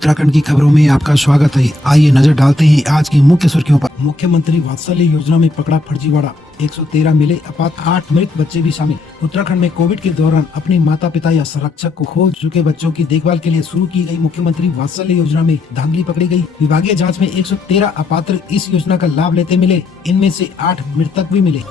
उत्तराखंड की खबरों में आपका स्वागत है। आइए नजर डालते हैं आज की मुख्य सुर्खियों पर। मुख्यमंत्री वात्सल्य योजना में पकड़ा फर्जीवाड़ा, 113 मिले अपात्र, 8 मृत बच्चे भी शामिल। उत्तराखंड में कोविड के दौरान अपने माता पिता या संरक्षक को खो चुके बच्चों की देखभाल के लिए शुरू की गई मुख्यमंत्री वात्सल्य योजना में धांधली पकड़ी गई। विभागीय जाँच में 113 अपात्र इस योजना का लाभ लेते मिले, इनमें से 8 मृतक भी मिले।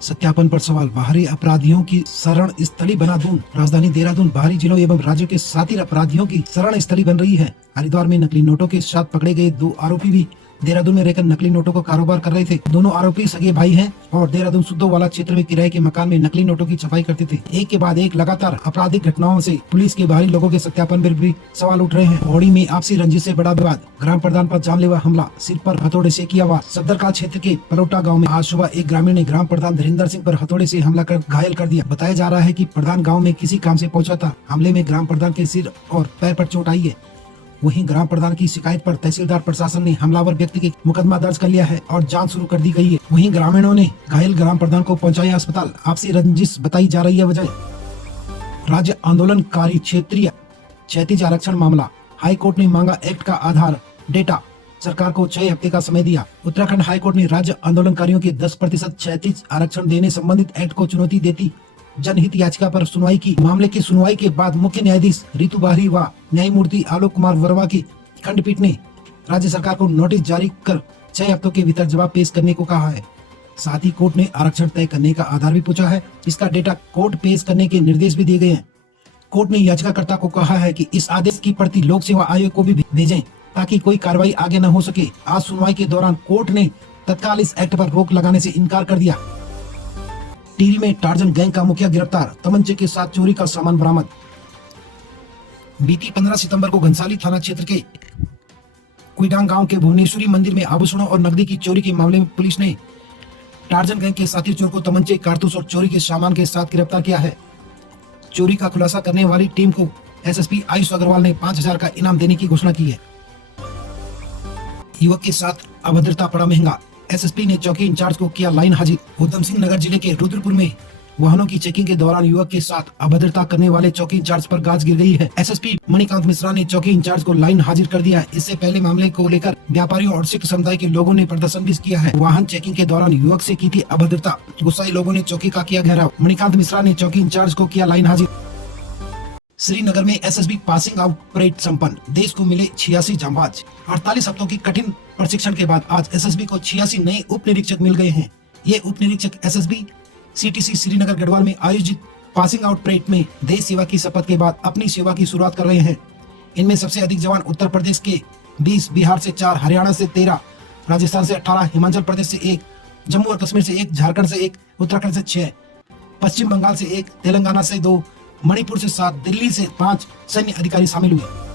सत्यापन पर सवाल, बाहरी अपराधियों की शरण स्थली बना दून। राजधानी देहरादून बाहरी जिलों एवं राज्यों के शातिर अपराधियों की शरण स्थली बन रही है। हरिद्वार में नकली नोटों के साथ पकड़े गए 2 आरोपी भी देहरादून में रहकर नकली नोटों का कारोबार कर रहे थे। दोनों आरोपी सगे भाई हैं और देहरादून सुद्धो वाला क्षेत्र में किराए के मकान में नकली नोटों की छपाई करते थे। एक के बाद एक लगातार आपराधिक घटनाओं से पुलिस के बाहरी लोगों के सत्यापन पर भी सवाल उठ रहे हैं। पौड़ी में आपसी रंजिश से बड़ा विवाद, ग्राम प्रधान पर जानलेवा हमला, सिर पर हथौड़े से किया वार। सदरकाल क्षेत्र के पलोटा गाँव में आज सुबह एक ग्रामीण ने ग्राम प्रधान धीरेन्द्र सिंह पर हथौड़े से हमला कर घायल कर दिया। बताया जा रहा है कि प्रधान गाँव में किसी काम से पहुंचा था। हमले में ग्राम प्रधान के सिर और पैर पर चोट आई है। वहीं ग्राम प्रधान की शिकायत पर तहसीलदार प्रशासन ने हमलावर व्यक्ति के मुकदमा दर्ज कर लिया है और जांच शुरू कर दी गई है। वहीं ग्रामीणों ने घायल ग्राम प्रधान को पहुंचाया अस्पताल। आपसी रंजिश बताई जा रही है वजह। राज्य आंदोलनकारी क्षेत्रीय क्षैतिज आरक्षण मामला, हाई कोर्ट ने मांगा एक्ट का आधार डेटा, सरकार को 6 हफ्ते का समय दिया। उत्तराखंड हाई कोर्ट ने राज्य आंदोलनकारियों के 10% क्षैतिज आरक्षण देने संबंधित एक्ट को चुनौती देती जनहित याचिका पर सुनवाई की। मामले की सुनवाई के बाद मुख्य न्यायाधीश रितु बाहरी व न्यायमूर्ति आलोक कुमार वर्मा की खंडपीठ ने राज्य सरकार को नोटिस जारी कर 6 हफ्तों के भीतर जवाब पेश करने को कहा है। साथ ही कोर्ट ने आरक्षण तय करने का आधार भी पूछा है। इसका डेटा कोर्ट पेश करने के निर्देश भी दिए गए हैं। कोर्ट ने याचिकाकर्ता को कहा है कि इस आदेश की प्रति लोक सेवा आयोग को भी भेजें ताकि कोई कार्रवाई आगे न हो सके। आज सुनवाई के दौरान कोर्ट ने तत्काल इस एक्ट पर रोक लगाने से इनकार कर दिया। टिहरी में टार्जन गैंग का मुखिया गिरफ्तार, तमंचे के साथ चोरी का सामान बरामद। बीती 15 सितंबर को घनसाली थाना क्षेत्र के कुईडांग गांव के भुवनेश्वरी मंदिर में आभूषणों और नकदी की चोरी के मामले में पुलिस ने टार्जन गैंग के साथी चोर को तमंचे, कारतूस और चोरी के सामान के साथ गिरफ्तार किया है। चोरी का खुलासा करने वाली टीम को एसएसपी आयुष अग्रवाल ने 5000 का इनाम देने की घोषणा की है। युवक के साथ अभद्रता पड़ा महंगा, एसएसपी ने चौकी इंचार्ज को किया लाइन हाजिर। उधम सिंह नगर जिले के रुद्रपुर में वाहनों की चेकिंग के दौरान युवक के साथ अभद्रता करने वाले चौकी इंचार्ज पर गाज गिर गई है। एसएसपी मणिकांत मिश्रा ने चौकी इंचार्ज को लाइन हाजिर कर दिया। इससे पहले मामले को लेकर व्यापारियों और सिख समुदाय के लोगों ने प्रदर्शन भी किया है। वाहन चेकिंग के दौरान युवक से की थी अभद्रता, गुस्साए लोगों ने चौकी का किया घेराव। मणिकांत मिश्रा ने चौकी इंचार्ज को किया लाइन हाजिर। श्रीनगर में एसएसबी पासिंग आउट परेड संपन्न, देश को मिले 86 जांबाज। 48 हफ्तों की कठिन प्रशिक्षण के बाद आज एसएसबी को 86 नए उप निरीक्षक मिल गए हैं। ये उप निरीक्षक एसएसबी सीटीसी श्रीनगर गढ़वाल में आयोजित पासिंग आउट परेड में देश सेवा की शपथ के बाद अपनी सेवा की शुरुआत कर रहे हैं। इनमें सबसे अधिक जवान उत्तर प्रदेश के 20, बिहार से 4, हरियाणा से 13, राजस्थान से 18, हिमाचल प्रदेश से 1, जम्मू और कश्मीर से 1, झारखंड से 1, उत्तराखंड से 6, पश्चिम बंगाल से 1, तेलंगाना से 2, मणिपुर से 7, दिल्ली से 5 सैन्य अधिकारी शामिल हुए।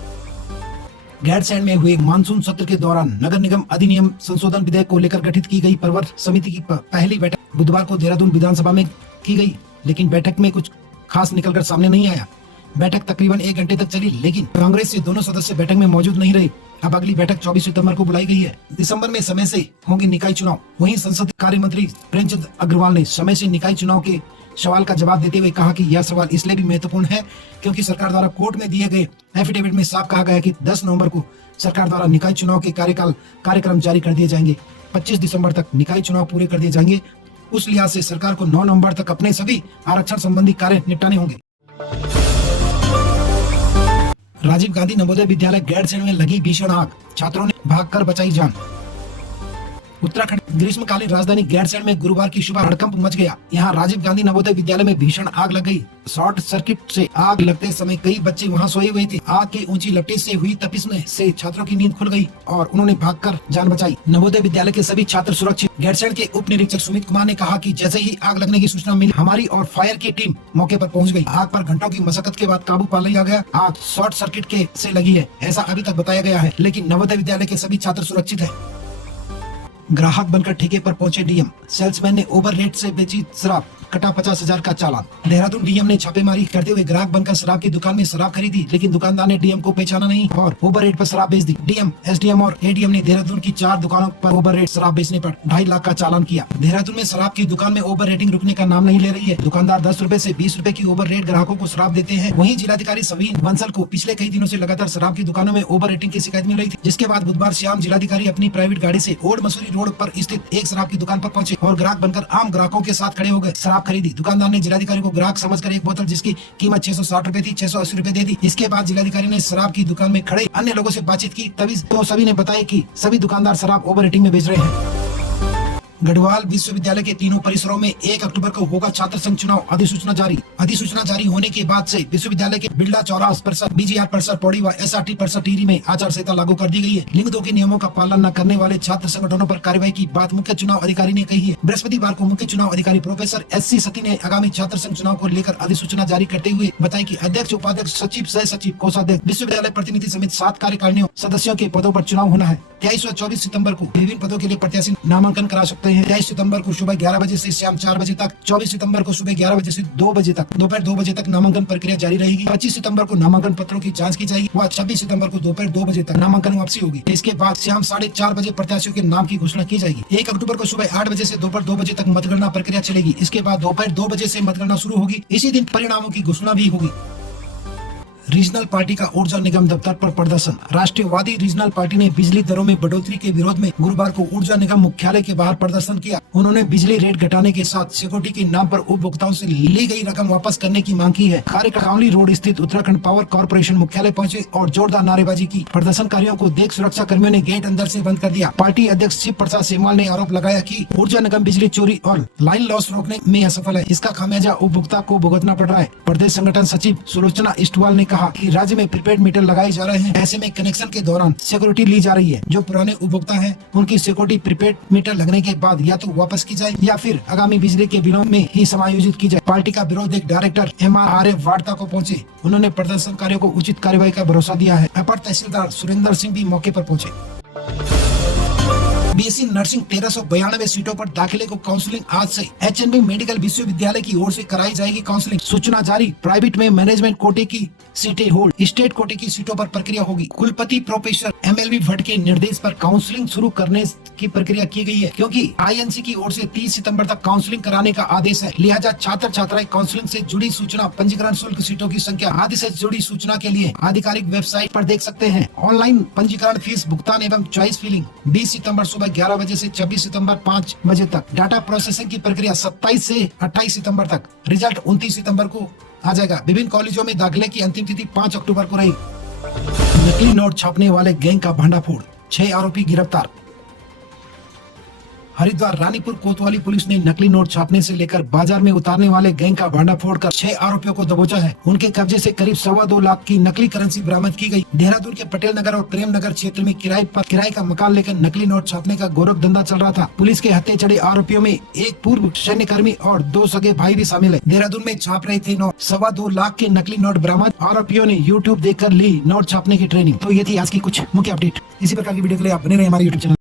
गैरसैंण में हुए मानसून सत्र के दौरान नगर निगम अधिनियम संशोधन विधेयक को लेकर गठित की गई प्रवर समिति की पहली बैठक बुधवार को देहरादून विधानसभा में की गई, लेकिन बैठक में कुछ खास निकलकर सामने नहीं आया। बैठक तकरीबन 1 घंटे तक चली, लेकिन कांग्रेस से दोनों सदस्य बैठक में मौजूद नहीं रहे। अब अगली बैठक 24 सितंबर को बुलाई गई है। दिसंबर में समय से होंगे निकाय चुनाव। वहीं संसदीय कार्य मंत्री प्रेमचंद अग्रवाल ने समय से निकाय चुनाव के सवाल का जवाब देते हुए कहा कि यह सवाल इसलिए भी महत्वपूर्ण है क्योंकि सरकार द्वारा कोर्ट में दिए गए एफिडेविट में साफ कहा गया है कि 10 नवंबर को सरकार द्वारा निकाय चुनाव के कार्यक्रम जारी कर दिए जाएंगे। 25 दिसंबर तक निकाय चुनाव पूरे कर दिए जाएंगे। उस लिहाज से सरकार को 9 नवंबर तक अपने सभी आरक्षण संबंधी कार्य निपटाने होंगे। राजीव गांधी नवोदय विद्यालय गैरसैंण में लगी भीषण आग, छात्रों ने भागकर बचाई जान। उत्तराखंड ग्रीष्मकालीन राजधानी गैरसैंण में गुरुवार की सुबह हड़कंप मच गया। यहाँ राजीव गांधी नवोदय विद्यालय में भीषण आग लग गई। शॉर्ट सर्किट से आग लगते समय कई बच्चे वहाँ सोए हुए थे। आग की ऊंची लपटें से हुई तपिश से छात्रों की नींद खुल गई और उन्होंने भागकर जान बचाई। नवोदय विद्यालय के सभी छात्र सुरक्षित। गैरसैंण के उप निरीक्षक सुमित कुमार ने कहा कि जैसे ही आग लगने की सूचना मिली, हमारी और फायर की टीम मौके पर पहुंच गई। आग पर घंटों की मशक्कत के बाद काबू पा लिया गया। आग शॉर्ट सर्किट के से लगी है, ऐसा अभी तक बताया गया है, लेकिन नवोदय विद्यालय के सभी छात्र सुरक्षित है। ग्राहक बनकर ठेके पर पहुंचे डीएम, सेल्समैन ने ओवर रेट से बेची शराब, कटा 50,000 का चालान। देहरादून डीएम ने छापेमारी करते हुए ग्राहक बनकर शराब की दुकान में शराब खरीदी, लेकिन दुकानदार ने डीएम को पहचाना नहीं और ओवर रेट पर शराब बेच दी। डीएम, एसडीएम और एडीएम ने देहरादून की 4 दुकानों पर ओवर रेट शराब बेचने पर 2.5 लाख का चालान किया। देहरादून में शराब की दुकान में ओवर रेटिंग रुकने का नाम नहीं ले रही है। दुकानदार 10 रुपए से 20 रुपए की ओवर रेट ग्राहकों को शराब देते हैं। वहीं जिलाधिकारी सवीन बंसल को पिछले कई दिनों से लगातार शराब की दुकानों में ओवर रेटिंग की शिकायत मिल रही थी, जिसके बाद बुधवार शाम जिलाधिकारी अपनी प्राइवेट गाड़ी से ओल्ड मसूरी रोड पर स्थित एक शराब की दुकान पर पहुंचे और ग्राहक बनकर आम ग्राहकों के साथ खड़े हो गए। शराब खरीदी। दुकानदार ने जिलाधिकारी को ग्राहक समझकर एक बोतल जिसकी कीमत 660 रुपए थी 680 रुपए दे दी। इसके बाद जिलाधिकारी ने शराब की दुकान में खड़े अन्य लोगों से बातचीत की, तभी तो सभी ने बताया कि सभी दुकानदार शराब ओवर रेटिंग में बेच रहे हैं। गढ़वाल विश्वविद्यालय के तीनों परिसरों में 1 अक्टूबर को होगा छात्र संघ चुनाव। अधिसूचना जारी। अधिसूचना जारी होने के बाद से विश्वविद्यालय के बिरला चौराहा परिसर, बीजीआर परिसर, पौड़ी व एसआरटी परिसर टिहरी में आचार संहिता लागू कर दी गई है। लिंग 2 के नियमों का पालन न करने वाले छात्र संगठनों पर कार्रवाई की बात मुख्य चुनाव अधिकारी ने कही है। बृहस्पतिवार को मुख्य चुनाव अधिकारी प्रोफेसर SC सती ने आगामी छात्र संघ चुनाव को लेकर अधिसूचना जारी करते हुए बताया कि अध्यक्ष, उपाध्यक्ष, सचिव, सह सचिव, कोषाध्यक्ष, विश्वविद्यालय प्रतिनिधि समेत 7 कार्यकारिणियों सदस्यों के पदों पर चुनाव होना है। 23 व 24 सितंबर को विभिन्न पदों के लिए प्रत्याशी नामांकन करा सकते हैं। 23 सितंबर को सुबह 11 बजे से शाम 4 बजे तक, 24 सितंबर को सुबह 11 बजे से 2 बजे तक, दोपहर 2 बजे तक नामांकन प्रक्रिया जारी रहेगी। 25 सितंबर को नामांकन पत्रों की जांच की जाएगी व 26 सितंबर को दोपहर 2 बजे तक नामांकन वापसी होगी। इसके बाद शाम 4:30 बजे प्रत्याशियों के नाम की घोषणा की जाएगी। 1 अक्टूबर को सुबह 8 बजे से दोपहर 2 बजे तक मतगणना प्रक्रिया चलेगी। इसके बाद दोपहर 2 बजे से मतगणना शुरू होगी। इसी दिन परिणामों की घोषणा भी होगी। रीजनल पार्टी का ऊर्जा निगम दफ्तर पर प्रदर्शन। राष्ट्रीयवादी रीजनल पार्टी ने बिजली दरों में बढ़ोतरी के विरोध में गुरुवार को ऊर्जा निगम मुख्यालय के बाहर प्रदर्शन किया। उन्होंने बिजली रेट घटाने के साथ सिक्योरिटी के नाम पर उपभोक्ताओं से ली गई रकम वापस करने की मांग की है। कार्यकावली रोड स्थित उत्तराखंड पावर कॉर्पोरेशन मुख्यालय पहुंचे और जोरदार नारेबाजी की। प्रदर्शनकारियों को देख सुरक्षा कर्मियों ने गेट अंदर से बंद कर दिया। पार्टी अध्यक्ष शिव प्रसाद सेमवाल ने आरोप लगाया कि ऊर्जा निगम बिजली चोरी और लाइन लॉस रोकने में असफल है। इसका खामियाजा उपभोक्ता को भुगतना पड़ रहा है। प्रदेश संगठन सचिव सुलोचना इस्टवाल ने कहा कि राज्य में प्रीपेड मीटर लगाए जा रहे हैं। ऐसे में कनेक्शन के दौरान सिक्योरिटी ली जा रही है। जो पुराने उपभोक्ता हैं, उनकी सिक्योरिटी प्रीपेड मीटर लगने के बाद या तो वापस की जाए या फिर आगामी बिजली के बिलों में ही समायोजित की जाए। पार्टी का विरोध एक डायरेक्टर MRRA वार्ता को पहुंचे। उन्होंने प्रदर्शनकारियों को उचित कार्रवाई का भरोसा दिया है। अपर तहसीलदार सुरेंद्र सिंह भी मौके पर पहुंचे। BSc नर्सिंग 1392 सीटों पर दाखिले को काउंसलिंग आज से HNB मेडिकल विश्वविद्यालय की ओर से कराई जाएगी काउंसलिंग। सूचना जारी। प्राइवेट में मैनेजमेंट कोटे की सीटें होल्ड, स्टेट कोटे की सीटों पर प्रक्रिया होगी। कुलपति प्रोफेसर MLV भट्ट के निर्देश पर काउंसलिंग शुरू करने की प्रक्रिया की गई है, क्योंकि INC की ओर से 30 सितंबर तक काउंसलिंग कराने का आदेश है। लिहाजा छात्र छात्राएं काउंसलिंग से जुड़ी सूचना, पंजीकरण शुल्क, सीटों की संख्या आदि से जुड़ी सूचना के लिए आधिकारिक वेबसाइट पर देख सकते हैं। ऑनलाइन पंजीकरण, फीस भुगतान एवं चॉइस फिलिंग 20 सितंबर सुबह 11 बजे से 26 सितंबर 5 बजे तक। डाटा प्रोसेसिंग की प्रक्रिया 27 से 28 सितंबर तक। रिजल्ट 29 सितंबर को आ जाएगा। विभिन्न कॉलेजों में दाखिले की अंतिम तिथि 5 अक्टूबर को रही। नकली नोट छापने वाले गैंग का भंडाफोड़, 6 आरोपी गिरफ्तार। हरिद्वार रानीपुर कोतवाली पुलिस ने नकली नोट छापने से लेकर बाजार में उतारने वाले गैंग का भंडाफोड़ कर 6 आरोपियों को दबोचा है। उनके कब्जे से करीब 2.25 लाख की नकली करेंसी बरामद की गई। देहरादून के पटेल नगर और प्रेम नगर क्षेत्र में किराए का मकान लेकर नकली नोट छापने का गोरख धंधा चल रहा था। पुलिस के हत्थे चढ़े आरोपियों में एक पूर्व सैन्यकर्मी और 2 सगे भाई भी शामिल है। देहरादून में छाप रहे थे नोट। 2.25 लाख के नकली नोट बरामद। आरोपियों ने YouTube देखकर ली नोट छापने की ट्रेनिंग। तो ये थी आज की कुछ मुख्य अपडेट। इसी प्रकार की वीडियो के लिए आप बने रहे हमारे YouTube चैनल।